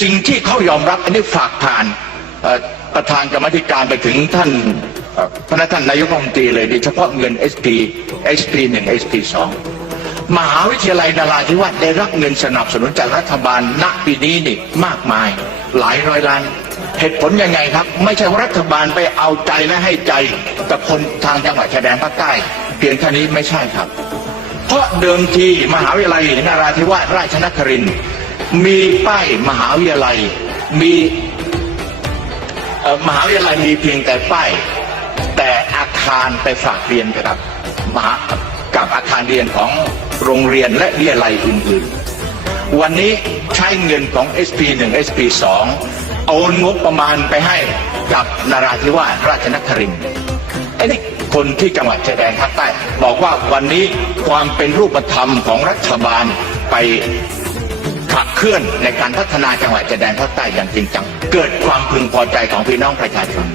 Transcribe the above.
สิ่งที่เขายอมรับอันนี้ฝากผ่านประธานกรรมธิการไปถึงท่านเอ่อพระท่านนายกรัฐมนตรีเลยโดยเฉพาะเงิน SP SP 1 SP 2มหาวิทยาลัยนราธิวาสได้รับเงินสนับสนุนจากรัฐบาลณปีนี้นี่มากมาย หลายร้อยล้านเหตุผลยังไงครับ ไม่ใช่รัฐบาลไปเอาใจและให้ใจกับคนทางจังหวัดชายแดนภาคใต้เพียงแค่นี้ไม่ใช่ครับ เพราะเดิมทีมหาวิทยาลัยนราธิวาสราชนครินทร์ มีป้ายมหาวิทยาลัย มีมหาวิทยาลัยมีเพียงแต่ป้าย แต่อาคารไปฝากเรียนกับมหากับอาคารเรียนของโรงเรียนและวิทยาลัยอื่นๆ วันนี้ใช้เงินของ SP 1 SP 2 โอนงบประมาณไปให้กับนราธิวาสราชนครินทร์ไอ้นี่คนที่จังหวัดชายแดนภาคใต้ บอกว่าวันนี้ความเป็นรูปธรรมของรัฐบาลไป ขับเคลื่อนในการพัฒนาจังหวัดชายแดนภาคใต้อย่างจริงจัง เกิดความพึงพอใจของพี่น้องประชาชน